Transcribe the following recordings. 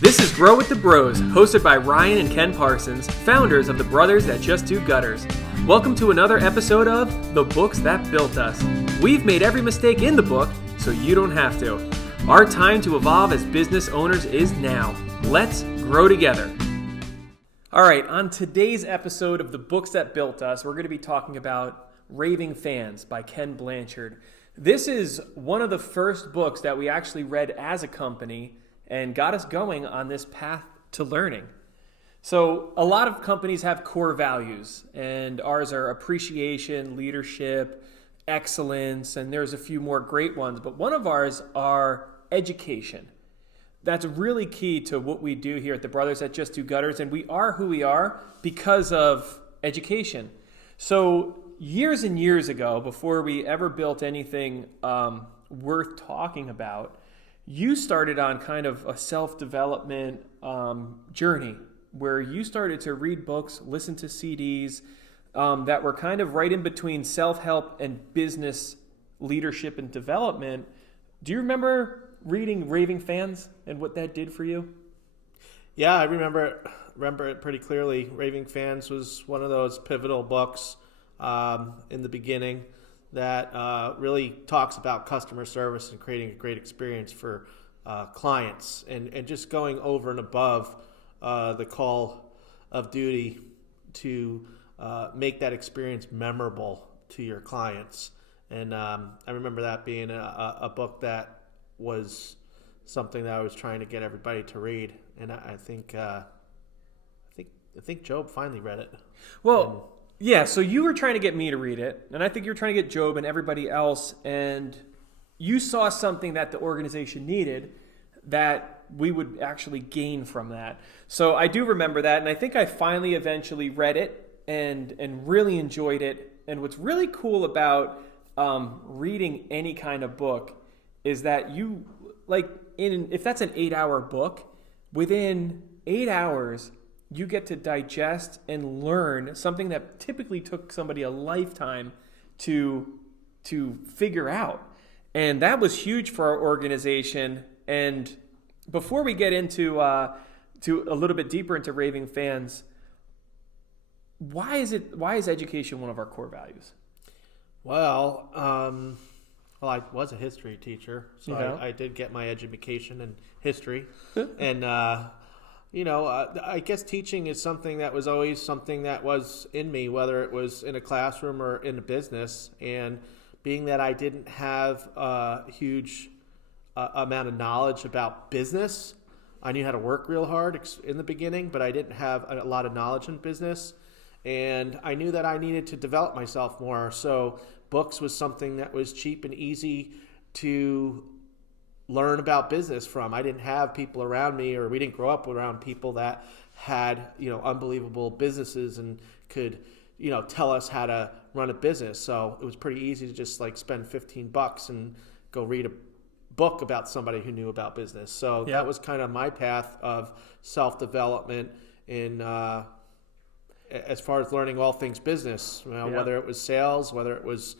This is Grow with the Bros, hosted by Ryan and Ken Parsons, founders of the Brothers That Just Do Gutters. Welcome to another episode of The Books That Built Us. We've made every mistake in the book, so you don't have to. Our time to evolve as business owners is now. Let's grow together. All right, on today's episode of The Books That Built Us, we're going to be talking about Raving Fans by Ken Blanchard. This is one of the first books that we actually read as a company and got us going on this path to learning. So a lot of companies have core values, and ours are appreciation, leadership, excellence, and there's a few more great ones, but one of ours are education. That's really key to what we do here at the Brothers That Just Do Gutters, and we are who we are because of education. So years and years ago, before we ever built anything worth talking about, you started on kind of a self-development journey where you started to read books, listen to CDs that were kind of right in between self-help and business leadership and development. Do you remember reading Raving Fans and what that did for you? Yeah, I remember it pretty clearly. Raving Fans was one of those pivotal books in the beginning that really talks about customer service and creating a great experience for clients and just going over and above the call of duty to make that experience memorable to your clients. And I remember that being a book that was something that I was trying to get everybody to read. And I think Job finally read it. Well, yeah, so you were trying to get me to read it, and I think you were trying to get Job and everybody else, and you saw something that the organization needed that we would actually gain from that. So I do remember that, and I think I finally eventually read it and really enjoyed it. And what's really cool about reading any kind of book is that you, if that's an 8-hour book, within 8 hours, you get to digest and learn something that typically took somebody a lifetime to figure out. And that was huge for our organization. And before we get into to a little bit deeper into Raving Fans, why is education one of our core values? Well, I was a history teacher, so I did get my education in history. And I guess teaching is something that was always something that was in me, whether it was in a classroom or in a business. And being that I didn't have a huge amount of knowledge about business, I knew how to work real hard in the beginning, but I didn't have a lot of knowledge in business. And I knew that I needed to develop myself more. So books was something that was cheap and easy to learn about business from. I didn't have people around me, or we didn't grow up around people that had, unbelievable businesses and could, tell us how to run a business. So it was pretty easy to just spend $15 and go read a book about somebody who knew about business. So that was kind of my path of self-development in, as far as learning all things business, whether it was sales, whether it was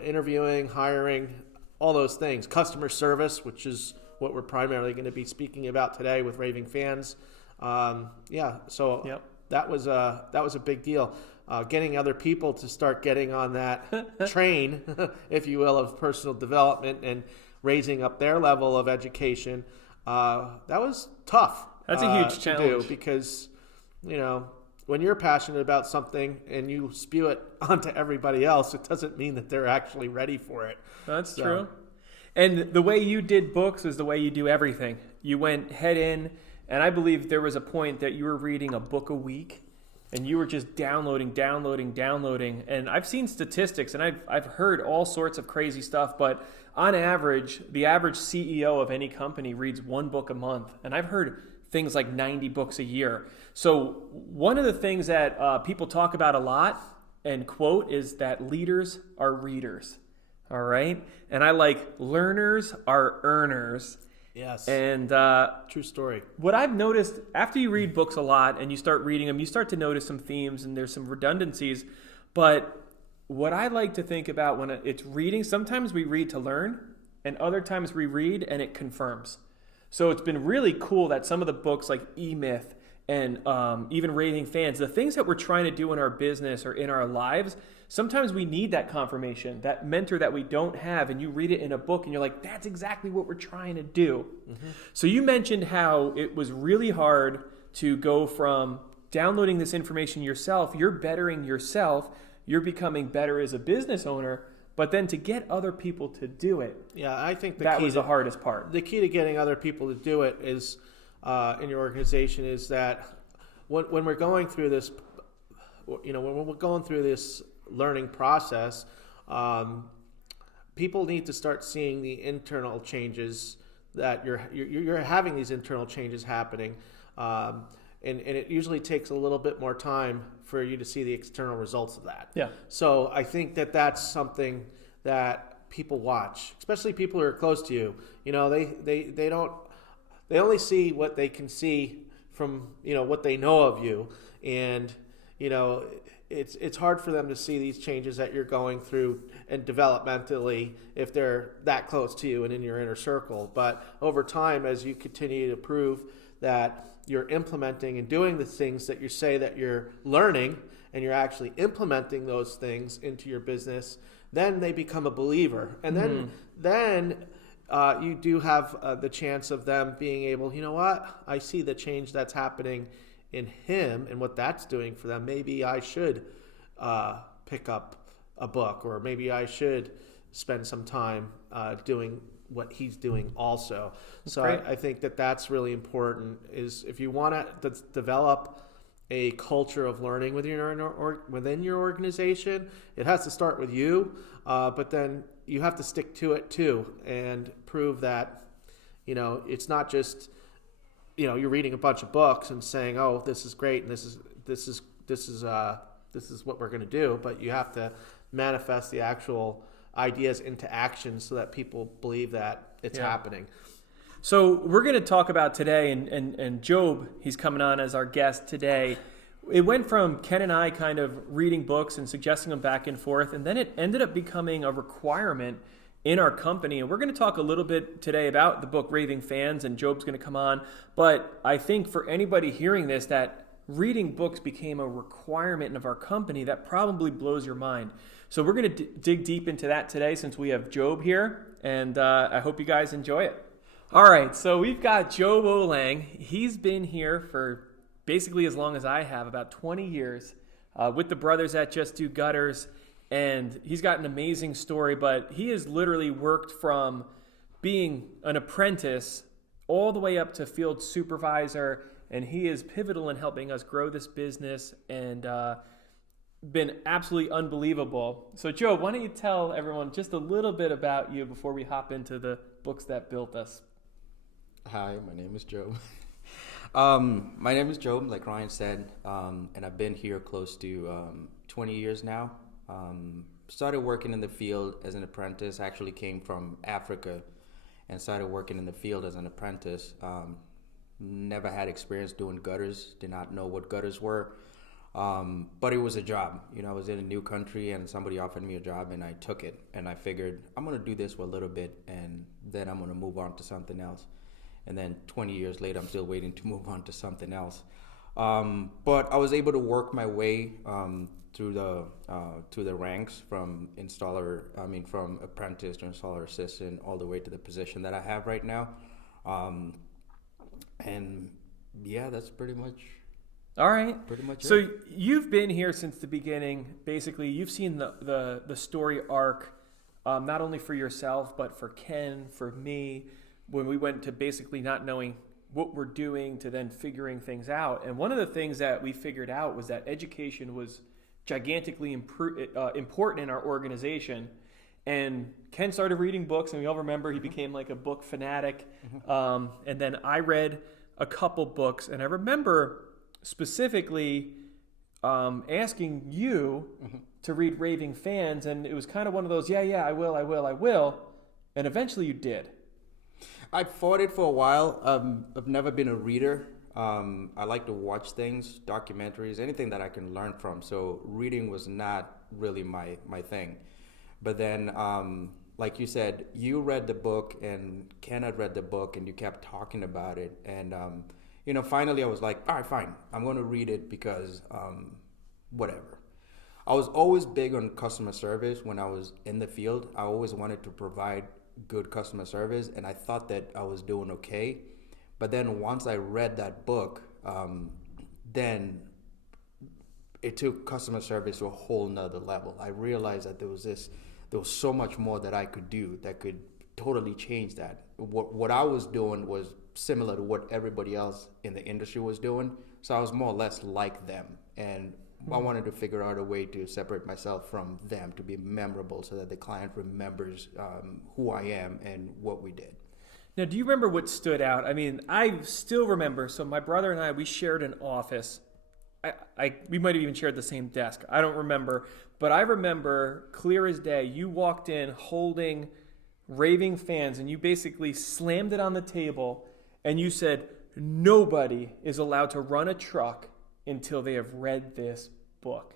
interviewing, hiring, all those things, customer service, which is what we're primarily going to be speaking about today with Raving Fans. That was a big deal. Getting other people to start getting on that train, if you will, of personal development and raising up their level of education. That was tough. That's a huge challenge to do because, when you're passionate about something and you spew it onto everybody else, it doesn't mean that they're actually ready for it. That's true. And the way you did books is the way you do everything. You went head in, and I believe there was a point that you were reading a book a week, and you were just downloading. And I've seen statistics, and I've heard all sorts of crazy stuff, but on average, the average CEO of any company reads one book a month. And I've heard things like 90 books a year. So one of the things that people talk about a lot and quote is that leaders are readers. All right? And I like learners are earners. Yes. And true story. What I've noticed after you read books a lot and you start reading them, you start to notice some themes and there's some redundancies. But what I like to think about when it's reading, sometimes we read to learn and other times we read and it confirms. So it's been really cool that some of the books like E-Myth and even Raving Fans, the things that we're trying to do in our business or in our lives, sometimes we need that confirmation, that mentor that we don't have, and you read it in a book and you're like, that's exactly what we're trying to do. Mm-hmm. So you mentioned how it was really hard to go from downloading this information yourself, you're bettering yourself, you're becoming better as a business owner, but then to get other people to do it. Yeah, I think that was the hardest part. The key to getting other people to do it is in your organization is that when we're going through this, when we're going through this learning process, people need to start seeing the internal changes that you're having these internal changes happening, and it usually takes a little bit more time for you to see the external results of that. Yeah. So I think that that's something that people watch, especially people who are close to you. They only see what they can see from what they know of you, and it's hard for them to see these changes that you're going through and developmentally if they're that close to you and in your inner circle. But over time, as you continue to prove that you're implementing and doing the things that you say that you're learning, and you're actually implementing those things into your business, then they become a believer. And then you do have the chance of them being able, you know what, I see the change that's happening in him and what that's doing for them. Maybe I should pick up a book, or maybe I should spend some time doing what he's doing also. So I think that that's really important, is if you want to develop a culture of learning within your organization, it has to start with you, but then you have to stick to it too and prove that it's not just you're reading a bunch of books and saying, oh, this is great and this is what we're going to do, but you have to manifest the actual ideas into action so that people believe that it's happening. So we're going to talk about today, and Job, he's coming on as our guest today. It went from Ken and I kind of reading books and suggesting them back and forth, and then it ended up becoming a requirement in our company. And we're going to talk a little bit today about the book Raving Fans, and Job's going to come on. But I think for anybody hearing this, that reading books became a requirement of our company, that probably blows your mind. So we're going to dig deep into that today since we have Job here, and I hope you guys enjoy it. All right, so we've got Job Olang. He's been here for basically as long as I have, about 20 years, with the brothers that just do gutters, and he's got an amazing story, but he has literally worked from being an apprentice all the way up to field supervisor, and he is pivotal in helping us grow this business and been absolutely unbelievable. So Job, why don't you tell everyone just a little bit about you before we hop into the books that built us? Hi, my name is Job. My name is Job, like Ryan said, and I've been here close to 20 years now. Started working in the field as an apprentice. Actually came from Africa and started working in the field as an apprentice. Never had experience doing gutters, did not know what gutters were. But it was a job. I was in a new country and somebody offered me a job and I took it. And I figured I'm going to do this for a little bit and then I'm going to move on to something else. And then 20 years later, I'm still waiting to move on to something else. But I was able to work my way through the ranks from from apprentice to installer assistant all the way to the position that I have right now. And yeah, that's pretty much. All right. Pretty much. So it. You've been here since the beginning. Basically, you've seen the story arc, not only for yourself but for Ken, for me, when we went to basically not knowing what we're doing to then figuring things out. And one of the things that we figured out was that education was gigantically important in our organization. And Ken started reading books, and we all remember he became like a book fanatic. And then I read a couple books, and I remember specifically asking you to read Raving Fans, and it was kind of one of those, I will. And eventually you did. I fought it for a while. I've never been a reader. I like to watch things, documentaries, anything that I can learn from. So reading was not really my thing. But then like you said, you read the book and Ken had read the book and you kept talking about it. And, finally I was like, all right, fine. I'm going to read it because whatever. I was always big on customer service when I was in the field. I always wanted to provide good customer service, and I thought that I was doing okay. But then once I read that book, then it took customer service to a whole nother level. I realized that there was so much more that I could do that could totally change that. What I was doing was similar to what everybody else in the industry was doing, so I was more or less like them. And I wanted to figure out a way to separate myself from them, to be memorable so that the client remembers who I am and what we did. Now, do you remember what stood out? I mean, I still remember. So my brother and I, we shared an office. We might have even shared the same desk. I don't remember. But I remember clear as day, you walked in holding Raving Fans, and you basically slammed it on the table, and you said, nobody is allowed to run a truck until they have read this book.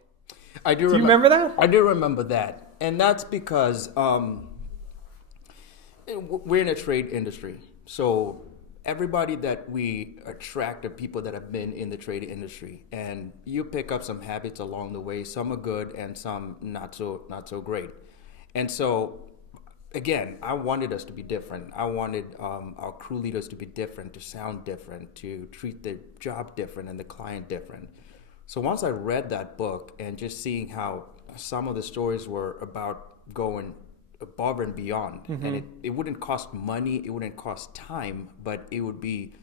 Do you remember that? I do remember that. And that's because we're in a trade industry. So everybody that we attract are people that have been in the trade industry. And you pick up some habits along the way. Some are good and some not so great. And so, again, I wanted us to be different. I wanted our crew leaders to be different, to sound different, to treat the job different and the client different. So once I read that book and just seeing how some of the stories were about going above and beyond, and it wouldn't cost money, it wouldn't cost time, but it would be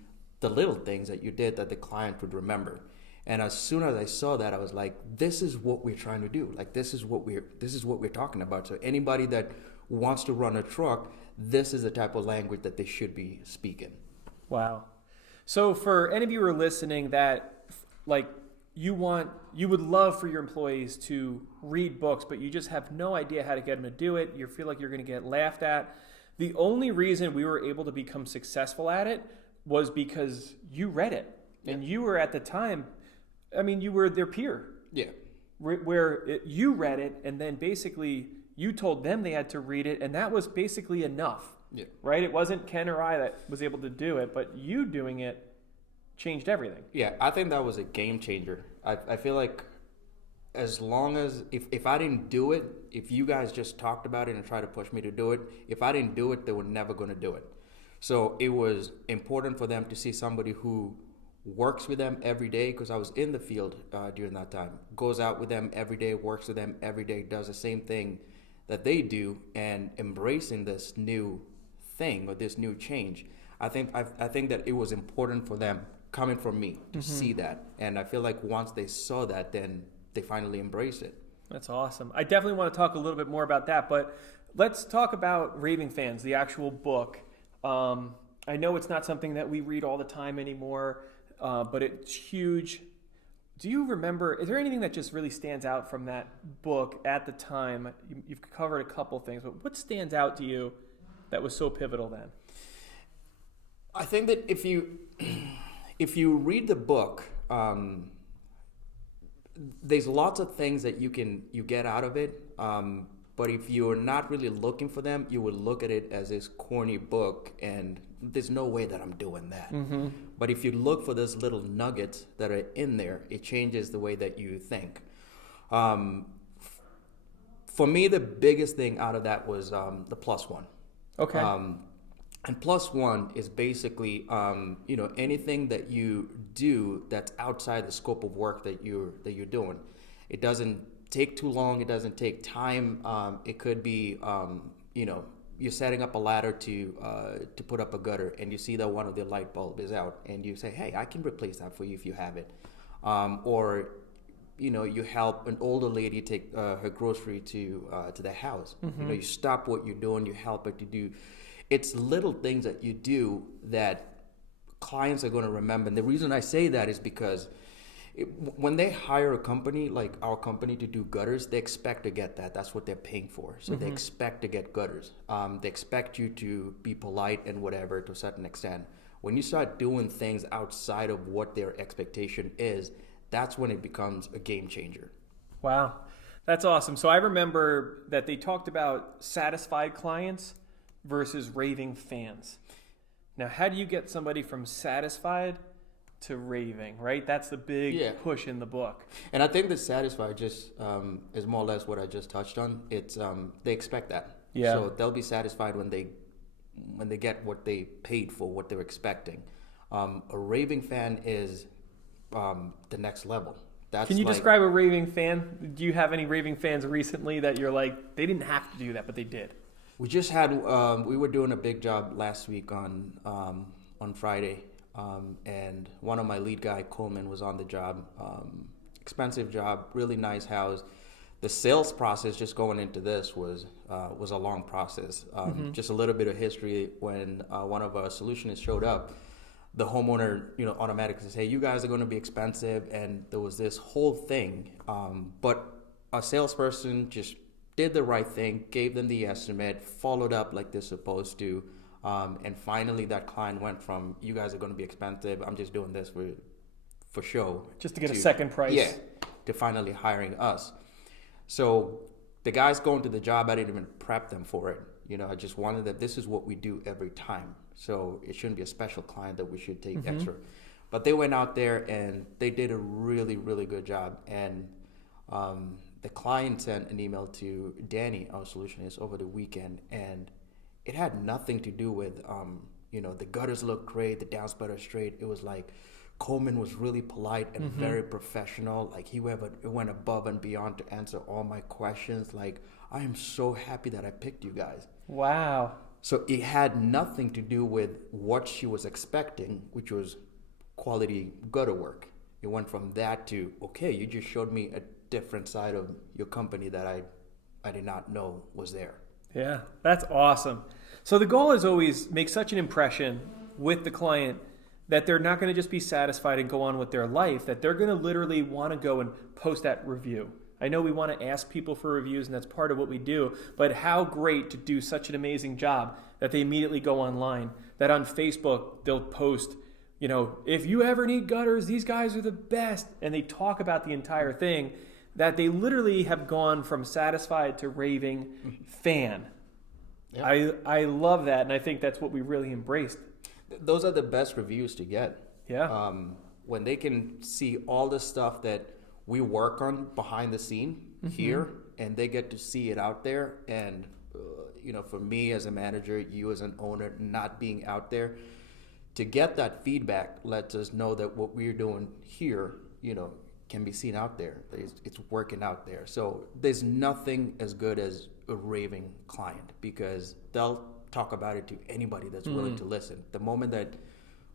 the little things that you did that the client would remember. And as soon as I saw that, I was like, this is what we're trying to do. Like, this is what we're talking about. So anybody that wants to run a truck, this is the type of language that they should be speaking. Wow. So for any of you who are listening that, like, you would love for your employees to read books, but you just have no idea how to get them to do it. You feel like you're going to get laughed at. The only reason we were able to become successful at it was because you read it. Yeah. And you were at the time, you were their peer. Yeah. You read it, and then basically you told them they had to read it, and that was basically enough. Yeah. Right? It wasn't Ken or I that was able to do it, but you doing it changed everything. Yeah, I think that was a game changer. I feel like as long as, if I didn't do it, if you guys just talked about it and tried to push me to do it, if I didn't do it, they were never going to do it. So it was important for them to see somebody who works with them every day, because I was in the field during that time, goes out with them every day, works with them every day, does the same thing that they do, and embracing this new thing or this new change. I think that it was important for them, coming from me, to see that. And I feel like once they saw that, then they finally embraced it. That's awesome. I definitely want to talk a little bit more about that, but let's talk about Raving Fans, the actual book. I know it's not something that we read all the time anymore, but it's huge. Do you remember, is there anything that just really stands out from that book at the time? You've covered a couple things, but what stands out to you that was so pivotal then? I think that if you read the book, there's lots of things that you get out of it. But if you're not really looking for them, you would look at it as this corny book, and there's no way that I'm doing that. But if you look for those little nuggets that are in there, it changes the way that you think. For me, the biggest thing out of that was the plus one. Okay. And plus one is basically, anything that you do that's outside the scope of work that you're doing. It doesn't take too long. It doesn't take time. It could be, you're setting up a ladder to put up a gutter, and you see that one of the light bulb is out, and you say, "Hey, I can replace that for you if you have it." Or, you help an older lady take her grocery to the house. You stop what you're doing. You help her to do. It's little things that you do that clients are going to remember. And the reason I say that is because when they hire a company like our company to do gutters, they expect to get that. That's what they're paying for. So they expect to get gutters. They expect you to be polite and whatever to a certain extent. When you start doing things outside of what their expectation is, that's when it becomes a game changer. Wow. That's awesome. So I remember that they talked about satisfied clients versus raving fans. Now, how do you get somebody from satisfied to raving, right? That's the big push in the book. And I think the satisfied just is more or less what I just touched on. It's they expect that. Yeah. So they'll be satisfied when they get what they paid for, what they're expecting. A raving fan is the next level. Can you describe a raving fan? Do you have any raving fans recently that you're like, they didn't have to do that, but they did? We just had, we were doing a big job last week on Friday, and one of my lead guy, Coleman, was on the job. Expensive job, really nice house. The sales process, just going into this, was a long process. Just a little bit of history. When one of our solutionists showed up, the homeowner, automatically says, "Hey, you guys are going to be expensive," and there was this whole thing. But a salesperson just did the right thing, gave them the estimate, followed up like they're supposed to, and finally that client went from, "You guys are going to be expensive. I'm just doing this for show," just to get a second price. Yeah, to finally hiring us. So the guys going to the job, I didn't even prep them for it. I just wanted that this is what we do every time. So it shouldn't be a special client that we should take extra. But they went out there and they did a really, really good job. And the client sent an email to Danny, our solutionist, over the weekend. And it had nothing to do with, the gutters look great, the downspout are straight. It was like Coleman was really polite and very professional. Like he went above and beyond to answer all my questions. Like, I am so happy that I picked you guys. Wow. So it had nothing to do with what she was expecting, which was quality gutter work. It went from that to, okay, you just showed me a different side of your company that I did not know was there. Yeah, that's awesome. So the goal is always make such an impression with the client that they're not going to just be satisfied and go on with their life, that they're going to literally want to go and post that review. I know we want to ask people for reviews, and that's part of what we do, but how great to do such an amazing job that they immediately go online, that on Facebook they'll post, if you ever need gutters, these guys are the best, and they talk about the entire thing, that they literally have gone from satisfied to raving fan. Yeah. I love that, and I think that's what we really embraced. Those are the best reviews to get. Yeah. When they can see all the stuff that we work on behind the scene here, and they get to see it out there. And, for me as a manager, you as an owner, not being out there, to get that feedback lets us know that what we're doing here, can be seen out there. It's working out there. So there's nothing as good as a raving client, because they'll talk about it to anybody that's willing to listen. The moment that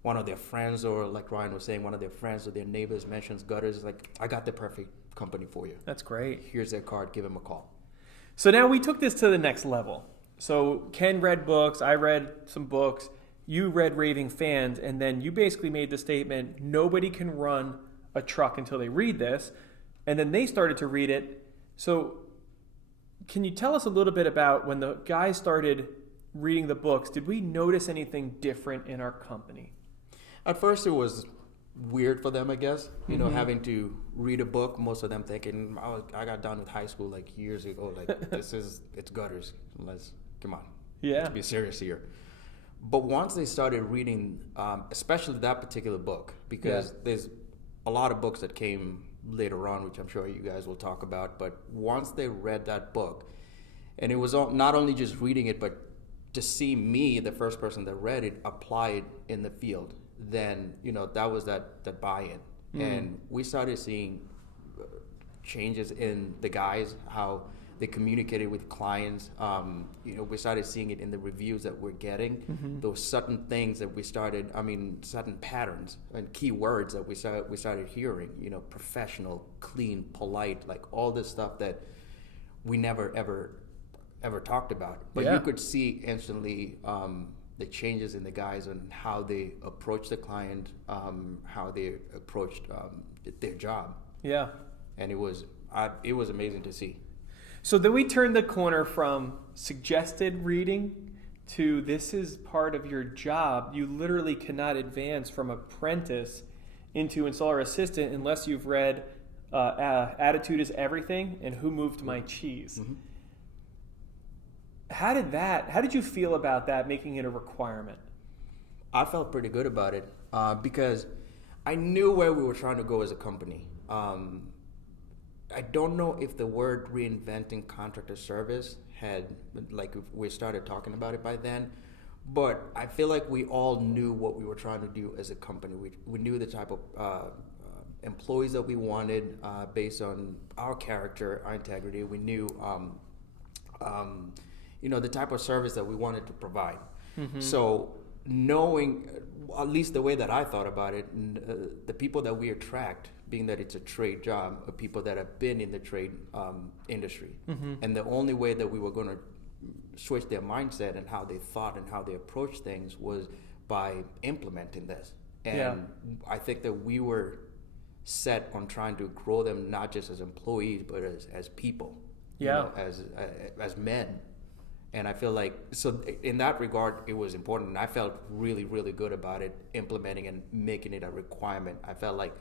one of their friends, or like Ryan was saying, one of their friends or their neighbors mentions gutters, it's like, I got the perfect company for you. That's great. Here's their card. Give them a call. So now we took this to the next level. So Ken read books. I read some books. You read Raving Fans. And then you basically made the statement, nobody can run a truck until they read this. And then they started to read it. So can you tell us a little bit about when the guys started reading the books, did we notice anything different in our company? At first, it was weird for them, I guess. Having to read a book. Most of them thinking, I got done with high school like years ago. Like it's gutters. Come on. Yeah. Let's be serious here. But once they started reading, especially that particular book, because there's a lot of books that came later on, which I'm sure you guys will talk about. But once they read that book, and it was not only just reading it, but to see me, the first person that read it, apply it in the field, then, that was that buy-in. And we started seeing changes in the guys, how they communicated with clients. We started seeing it in the reviews that we're getting. Those certain things that certain patterns and key words that we started hearing, professional, clean, polite, like all this stuff that we never, ever talked about. But you could see instantly the changes in the guys and how they approached the client, how they approached their job. Yeah. And it was amazing to see. So then we turned the corner from suggested reading to this is part of your job. You literally cannot advance from apprentice into installer assistant unless you've read attitude is everything, and who moved my cheese. Mm-hmm. How did you feel about that, making it a requirement? I felt pretty good about it because I knew where we were trying to go as a company. I don't know if the word reinventing contractor service had, like, if we started talking about it by then, but I feel like we all knew what we were trying to do as a company. We knew the type of employees that we wanted based on our character, our integrity. We knew, the type of service that we wanted to provide. Mm-hmm. So knowing, at least the way that I thought about it, the people that we attract, being that it's a trade job, are people that have been in the trade industry. Mm-hmm. And the only way that we were going to switch their mindset and how they thought and how they approached things was by implementing this. And I think that we were set on trying to grow them not just as employees, but as people, as men. And I feel like, so in that regard, it was important. And I felt really, really good about it, implementing and making it a requirement. I felt like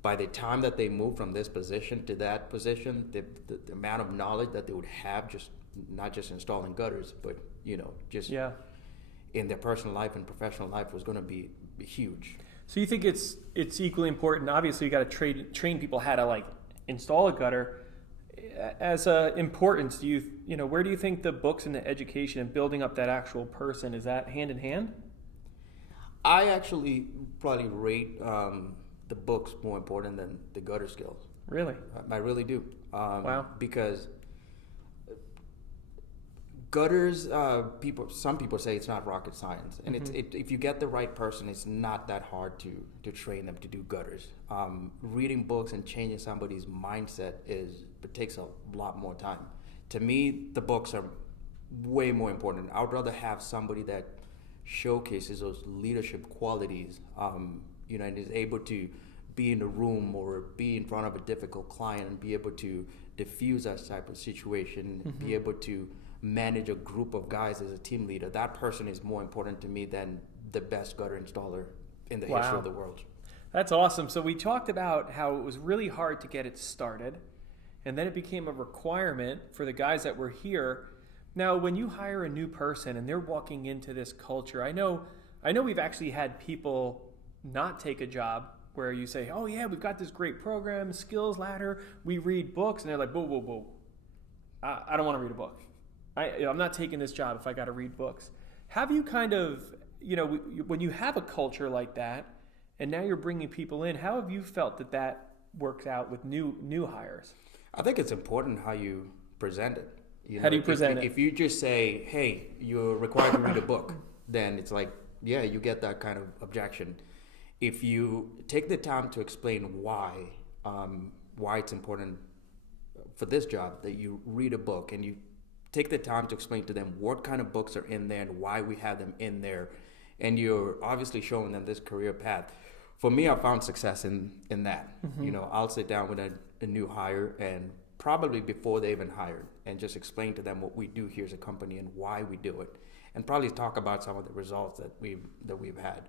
by the time that they moved from this position to that position, the amount of knowledge that they would have, just not just installing gutters, but, just in their personal life and professional life, was going to be huge. So you think it's equally important? Obviously, you got to train people how to install a gutter. As importance, where do you think the books and the education and building up that actual person, is that hand in hand? I actually probably rate the books more important than the gutter skills. Really? I really do. Wow. Because gutters, some people say it's not rocket science, and mm-hmm. If you get the right person, it's not that hard to train them to do gutters. Reading books and changing somebody's mindset it takes a lot more time. To me, the books are way more important. I would rather have somebody that showcases those leadership qualities, and is able to be in the room or be in front of a difficult client and be able to diffuse that type of situation, mm-hmm. be able to manage a group of guys as a team leader. That person is more important to me than the best gutter installer in the history of the world. That's awesome. So we talked about how it was really hard to get it started, and then it became a requirement for the guys that were here. Now, when you hire a new person and they're walking into this culture, I know we've actually had people not take a job where you say, oh yeah, we've got this great program, skills ladder, we read books, and they're like, whoa. I don't want to read a book. I'm not taking this job if I got to read books. Have you kind of, when you have a culture like that, and now you're bringing people in, how have you felt that works out with new hires? I think it's important how you present it. How do you present it? If you just say, hey, you're required to read a book, then it's like, yeah, you get that kind of objection. If you take the time to explain why it's important for this job that you read a book, and you take the time to explain to them what kind of books are in there and why we have them in there, and you're obviously showing them this career path. For me, I found success in that. Mm-hmm. I'll sit down with a new hire, and probably before they even hired, and just explain to them what we do here as a company and why we do it, and probably talk about some of the results that we've had.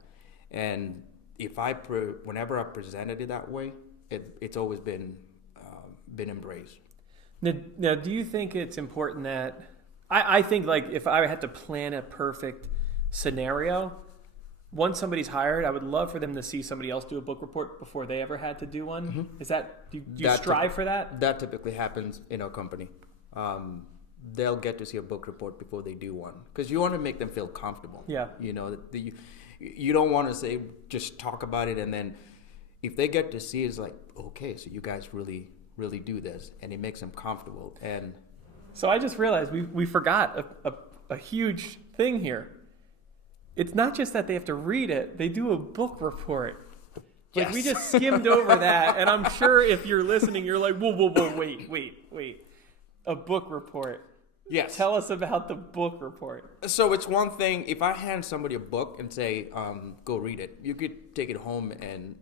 And whenever I presented it that way, it's always been embraced. Now, do you think it's important that I think, like, if I had to plan a perfect scenario, once somebody's hired, I would love for them to see somebody else do a book report before they ever had to do one. Mm-hmm. Is that, do you strive for that? That typically happens in our company. They'll get to see a book report before they do one, because you want to make them feel comfortable. Yeah. You don't want to say, just talk about it, and then if they get to see it, it's like, okay, so you guys really do this, and it makes them comfortable. And so I just realized we forgot a huge thing here. It's not just that they have to read it, they do a book report. Like, yes. We just skimmed over that, and I'm sure if you're listening, you're like, whoa, wait. A book report. Yes. Tell us about the book report. So it's one thing, if I hand somebody a book and say, go read it, you could take it home and,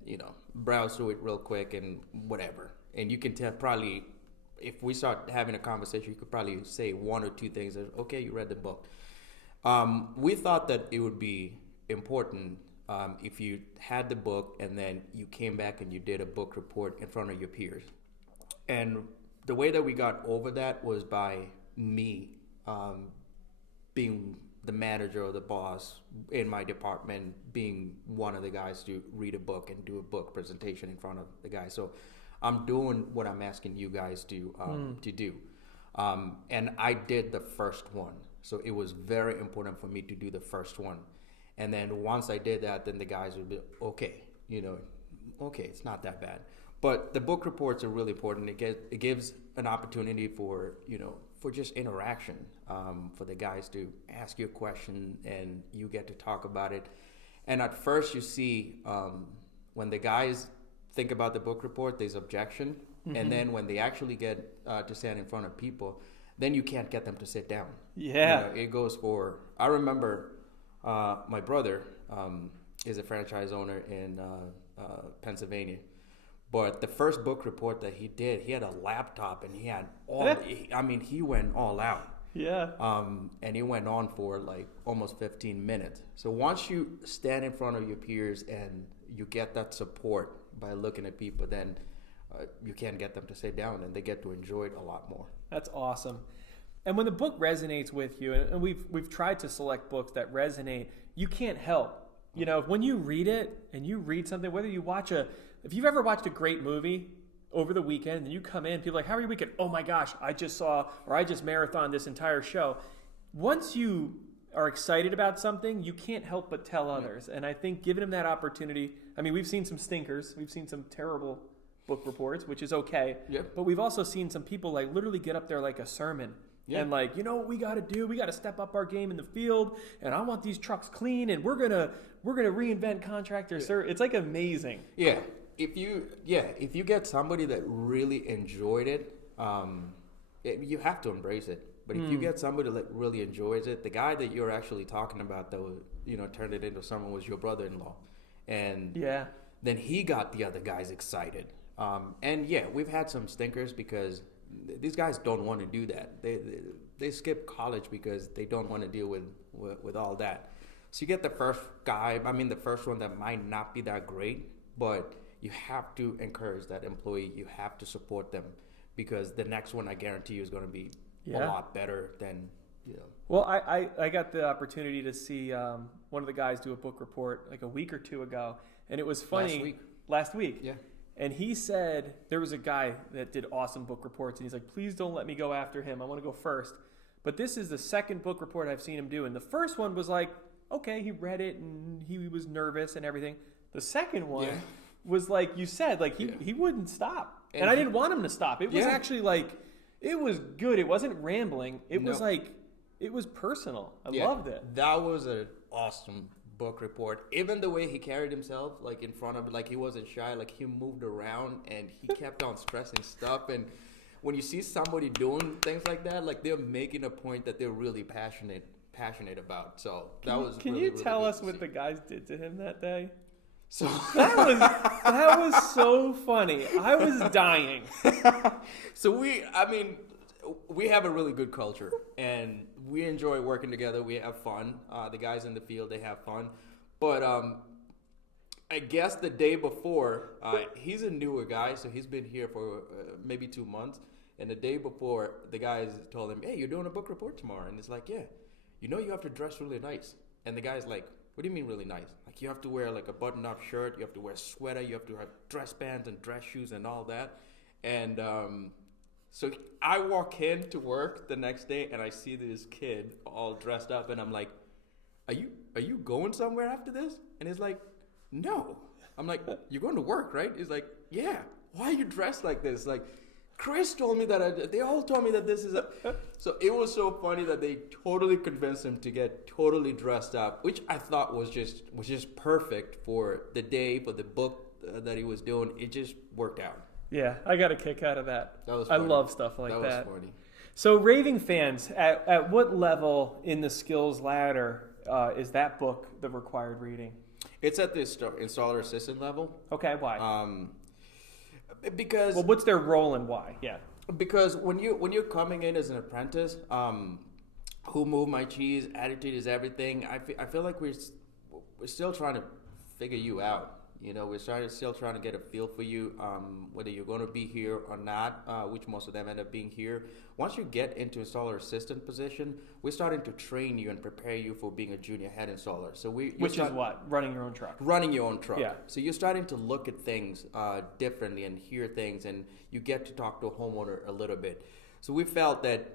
browse through it real quick and whatever. And you can tell, probably, if we start having a conversation, you could probably say one or two things that, okay, you read the book. We thought that it would be important if you had the book and then you came back and you did a book report in front of your peers. And the way that we got over that was by me being the manager or the boss in my department, being one of the guys to read a book and do a book presentation in front of the guys. So I'm doing what I'm asking you guys to do. And I did the first one. So it was very important for me to do the first one. And then once I did that, then the guys would be, okay, it's not that bad. But the book reports are really important. It gives an opportunity for just interaction, for the guys to ask you a question and you get to talk about it. And at first you see when the guys think about the book report, there's objection. Mm-hmm. And then when they actually get to stand in front of people, then you can't get them to sit down. Yeah. It goes for, I remember my brother is a franchise owner in Pennsylvania. But the first book report that he did, he had a laptop and he had he went all out. Yeah. And he went on for like almost 15 minutes. So once you stand in front of your peers and you get that support by looking at people, then you can get them to sit down and they get to enjoy it a lot more. That's awesome. And when the book resonates with you, and we've tried to select books that resonate, you can't help. When you read it and you read something, whether you if you've ever watched a great movie over the weekend and you come in, people are like, how are your weekend? Oh my gosh, I just marathoned this entire show. Once you are excited about something, you can't help but tell others. And I think giving them that opportunity, we've seen some stinkers. We've seen some terrible book reports, which is okay. Yep. But we've also seen some people like literally get up there like a sermon. Yeah. And like, what we got to do? We got to step up our game in the field. And I want these trucks clean. And we're gonna reinvent contractor service. It's like amazing. Yeah. If you get somebody that really enjoyed it, you have to embrace it. But if you get somebody that really enjoys it, the guy that you're actually talking about that turned it into someone was your brother-in-law, and then he got the other guys excited. We've had some stinkers because these guys don't want to do that. They skip college because they don't want to deal with all that. So you get the first guy. The first one that might not be that great, but you have to encourage that employee. You have to support them because the next one, I guarantee you, is going to be a lot better than. Well, I got the opportunity to see one of the guys do a book report like a week or two ago, and it was funny. Last week. Yeah. And he said there was a guy that did awesome book reports, and he's like, please don't let me go after him. I want to go first. But this is the second book report I've seen him do. And the first one was like, okay, he read it, and he was nervous and everything. The second one was like you said, like he wouldn't stop. And I didn't want him to stop. It was actually like, it was good. It wasn't rambling. It was like, it was personal. I loved it. That was an awesome book report. Even the way he carried himself, like in front of it, like he wasn't shy, like he moved around and he kept on stressing stuff. And when you see somebody doing things like that, like they're making a point that they're really passionate about. So that was. Can really, you really tell us what the guys did to him that day? So that was so funny. I was dying. So we have a really good culture and we enjoy working together. We have fun. The guys in the field, they have fun. But I guess the day before, he's a newer guy, so he's been here for maybe 2 months. And the day before, the guys told him, hey, you're doing a book report tomorrow. And it's like, yeah, you have to dress really nice. And the guy's like, what do you mean really nice? Like you have to wear like a button-up shirt, you have to wear a sweater, you have to have dress pants and dress shoes and all that. And so I walk in to work the next day and I see this kid all dressed up and I'm like, are you going somewhere after this? And he's like, no. I'm like, you're going to work, right? He's like, yeah. Why are you dressed like this? Like, Chris told me that they all told me that this is so it was so funny that they totally convinced him to get totally dressed up, which I thought was just perfect for the day, for the book that he was doing. It just worked out. Yeah, I got a kick out of that. That was funny. I love stuff like that. That was funny. So Raving Fans, at what level in the skills ladder is that book the required reading? It's at the installer assistant level. Okay, why? Because what's their role and why? Yeah. Because when you're coming in as an apprentice, who moved my cheese, attitude is everything. I feel like we're still trying to figure you out. We started still trying to get a feel for you, whether you're going to be here or not, which most of them end up being here. Once you get into installer assistant position, we're starting to train you and prepare you for being a junior head installer. So which is what? Running your own truck. Running your own truck. Yeah. So you're starting to look at things differently and hear things, and you get to talk to a homeowner a little bit. So we felt that,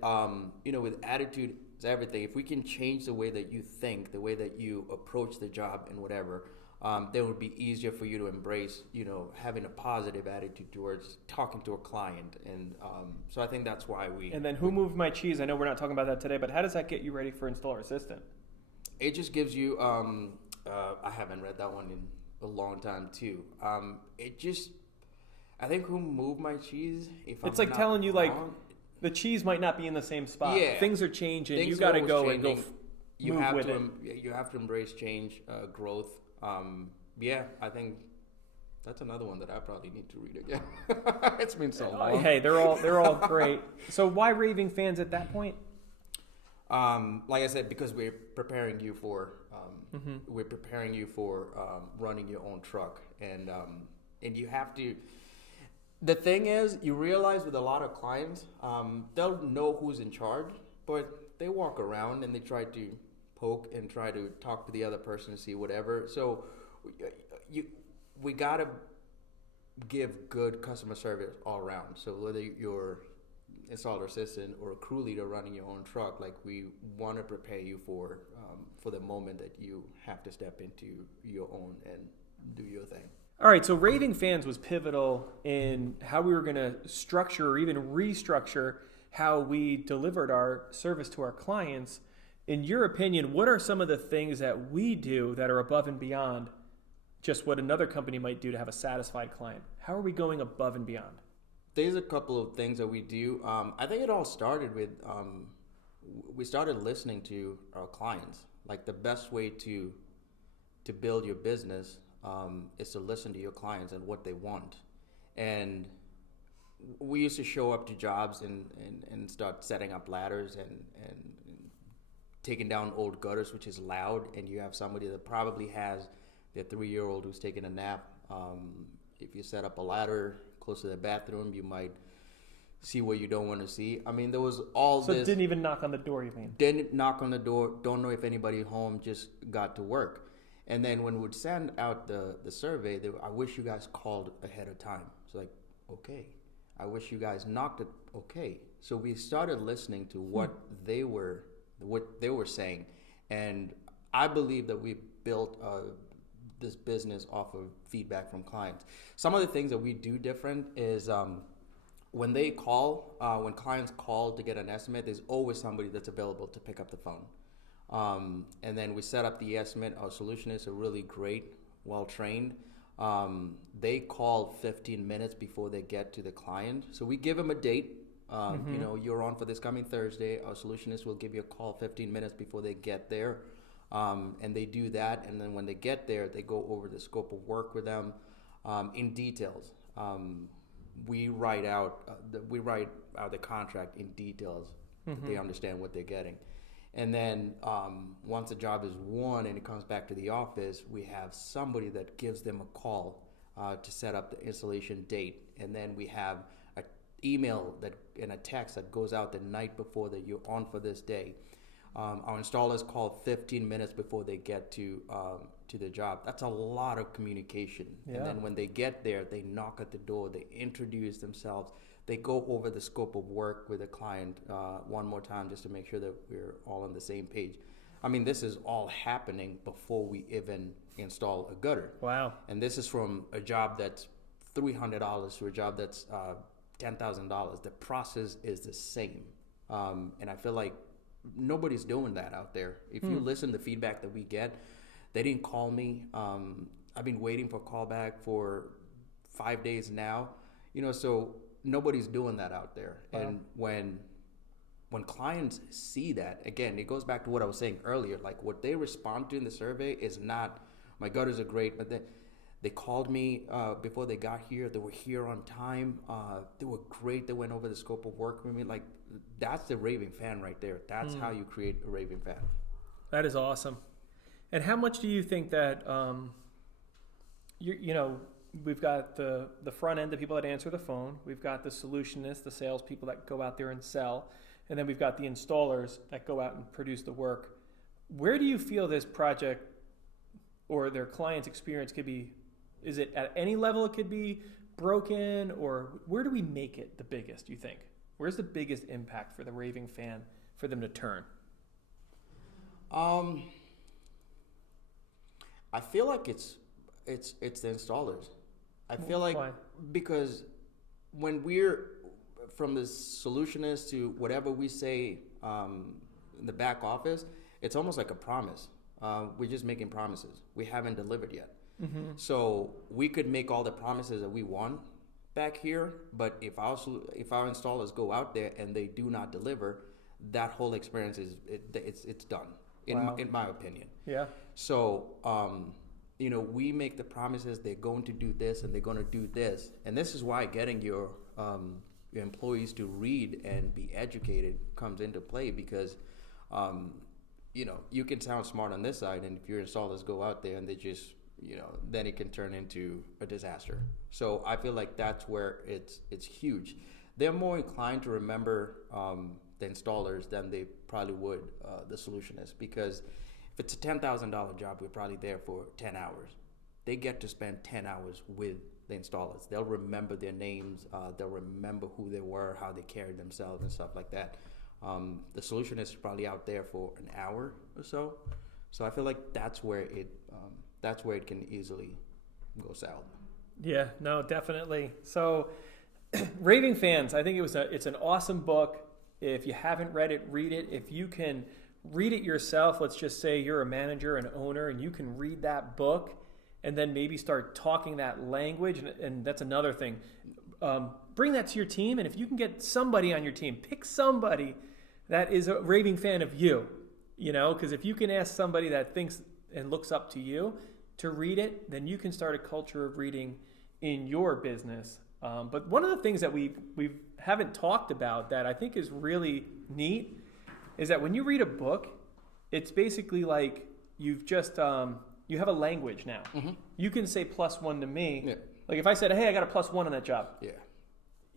with attitude is everything. If we can change the way that you think, the way that you approach the job and whatever, then it would be easier for you to embrace, having a positive attitude towards talking to a client. And so I think that's why we... And then who moved my cheese? I know we're not talking about that today, but how does that get you ready for installer assistant? It just gives you... I haven't read that one in a long time, too. I think who moved my cheese, if it's I'm like not telling you, wrong, the cheese might not be in the same spot. Yeah. Things are changing. Things You got to are go always and go changing. You move have with to it. You have to embrace change, growth. I think that's another one that I probably need to read again. It's been so long. Hey, they're all great. So why Raving Fans at that point? Like I said, because we're preparing you for running your own truck, and you have to. The thing is, you realize with a lot of clients, they'll know who's in charge, but they walk around and they try to poke and try to talk to the other person to see whatever. So we gotta give good customer service all around. So whether you're installer assistant or a crew leader running your own truck, we want to prepare you for the moment that you have to step into your own and do your thing. All right, so Raving Fans was pivotal in how we were going to structure or even restructure how we delivered our service to our clients. In your opinion, what are some of the things that we do that are above and beyond just what another company might do to have a satisfied client? How are we going above and beyond? There's a couple of things that we do. I think it all started with we started listening to our clients. The best way to build your business is to listen to your clients and what they want. And we used to show up to jobs and start setting up ladders and taking down old gutters, which is loud, and you have somebody that probably has their 3-year-old who's taking a nap. If you set up a ladder close to the bathroom, you might see what you don't want to see. I mean, there was all so this. So didn't even knock on the door, you mean? Didn't knock on the door, don't know if anybody home, just got to work. And then when we would send out the survey, I wish you guys called ahead of time. It's okay. I wish you guys knocked it. Okay. So we started listening to what they were saying. And I believe that we built this business off of feedback from clients. Some of the things that we do different is when they call, when clients call to get an estimate, there's always somebody that's available to pick up the phone. And then we set up the estimate. Our solutionists are really great, well-trained. They call 15 minutes before they get to the client. So we give them a date. You're on for this coming Thursday. Our solutionists will give you a call 15 minutes before they get there. And they do that. And then when they get there, they go over the scope of work with them in details. We write out the contract in details. They understand what they're getting. And then once the job is won and it comes back to the office, we have somebody that gives them a call to set up the installation date. And then we have an email and a text that goes out the night before that you're on for this day. Our installers call 15 minutes before they get to the job. That's a lot of communication. Yeah. And then when they get there, they knock at the door, they introduce themselves. They go over the scope of work with the client one more time just to make sure that we're all on the same page. I mean, this is all happening before we even install a gutter. Wow. And this is from a job that's $300 to a job that's $10,000. The process is the same. And I feel like nobody's doing that out there. If you listen to the feedback that we get, they didn't call me. I've been waiting for a call back for 5 days now. So nobody's doing that out there. Wow. And when clients see that, again, it goes back to what I was saying earlier. What they respond to in the survey is not, my gutters are great, but they called me before they got here. They were here on time. They were great. They went over the scope of work with me. That's the raving fan right there. That's how you create a raving fan. That is awesome. And how much do you think that we've got the front end, the people that answer the phone. We've got the solutionists, the salespeople that go out there and sell. And then we've got the installers that go out and produce the work. Where do you feel this project or their client's experience could be? Is it at any level it could be broken, or where do we make it the biggest, you think? Where's the biggest impact for the Raving Fan for them to turn? I feel like it's the installers. I feel like Why? Because when we're from the solutionist to whatever we say in the back office, it's almost like a promise. We're just making promises. We haven't delivered yet. Mm-hmm. So we could make all the promises that we want back here, but if our installers go out there and they do not deliver, that whole experience it's done. In my opinion. Yeah. So we make the promises they're going to do this and they're going to do this, and this is why getting your employees to read and be educated comes into play, because you can sound smart on this side, and if your installers go out there and they just then it can turn into a disaster. So I feel like that's where it's huge. They're more inclined to remember the installers than they probably would the solutionists, because if it's a $10,000 job, we're probably there for 10 hours. They get to spend 10 hours with the installers. They'll remember their names. They'll remember who they were, how they carried themselves, and stuff like that. The solutionist is probably out there for an hour or so. So I feel like that's where it can easily go south. Yeah, no, definitely. So Raving Fans, I think it's an awesome book. If you haven't read it, read it. If you can read it yourself, let's just say you're a manager, an owner, and you can read that book and then maybe start talking that language. And that's another thing. Bring that to your team. And if you can get somebody on your team, pick somebody that is a raving fan of you, because if you can ask somebody that thinks and looks up to you to read it, then you can start a culture of reading in your business. But one of the things that we haven't talked about that I think is really neat is that when you read a book, it's basically like you've just you have a language now. Mm-hmm. You can say +1 to me. Yeah. Like if I said, hey, I got a +1 on that job. Yeah.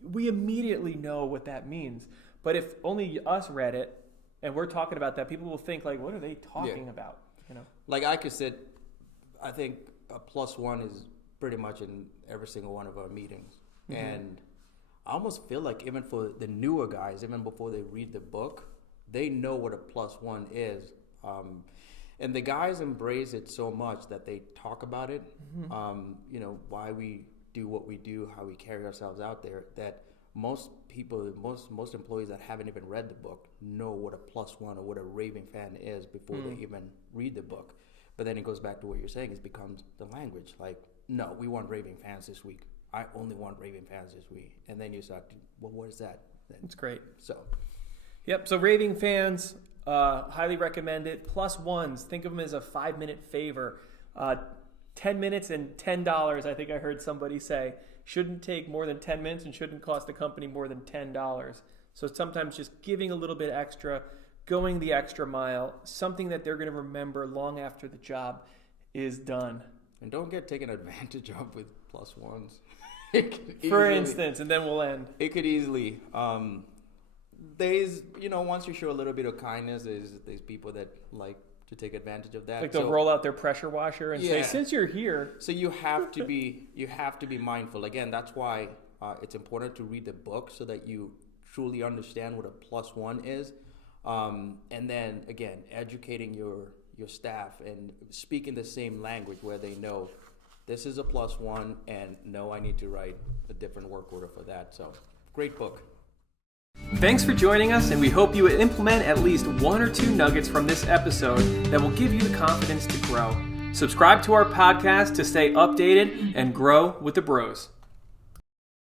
We immediately know what that means. But if only us read it and we're talking about that, people will think like, what are they talking about? Like I could sit, I think a +1 is pretty much in every single one of our meetings. Mm-hmm. And I almost feel like even for the newer guys, even before they read the book, they know what a +1 is. And the guys embrace it so much that they talk about it, mm-hmm. Why we do what we do, how we carry ourselves out there, that most people, most employees that haven't even read the book know what a +1 or what a raving fan is before they even read the book. But then it goes back to what you're saying, it becomes the language. Like, no, we want raving fans this week. I only want raving fans this week. And then you start to, well, what is that? It's great. So, yep. So Raving Fans, highly recommend it. +1s, think of them as a 5-minute favor. 10 minutes and $10, I think I heard somebody say. Shouldn't take more than 10 minutes and shouldn't cost the company more than $10. So sometimes just giving a little bit extra, going the extra mile, something that they're going to remember long after the job is done. And don't get taken advantage of with +1s. For instance, and then we'll end. It could easily. There's, once you show a little bit of kindness, there's people that like to take advantage of that. Like they'll roll out their pressure washer and say, since you're here. So you have to be mindful. Again, that's why it's important to read the book so that you truly understand what a +1 is. And then again, educating your staff and speaking the same language where they know this is a +1 and no, I need to write a different work order for that. So great book. Thanks for joining us, and we hope you implement at least 1 or 2 nuggets from this episode that will give you the confidence to grow. Subscribe to our podcast to stay updated and grow with the bros.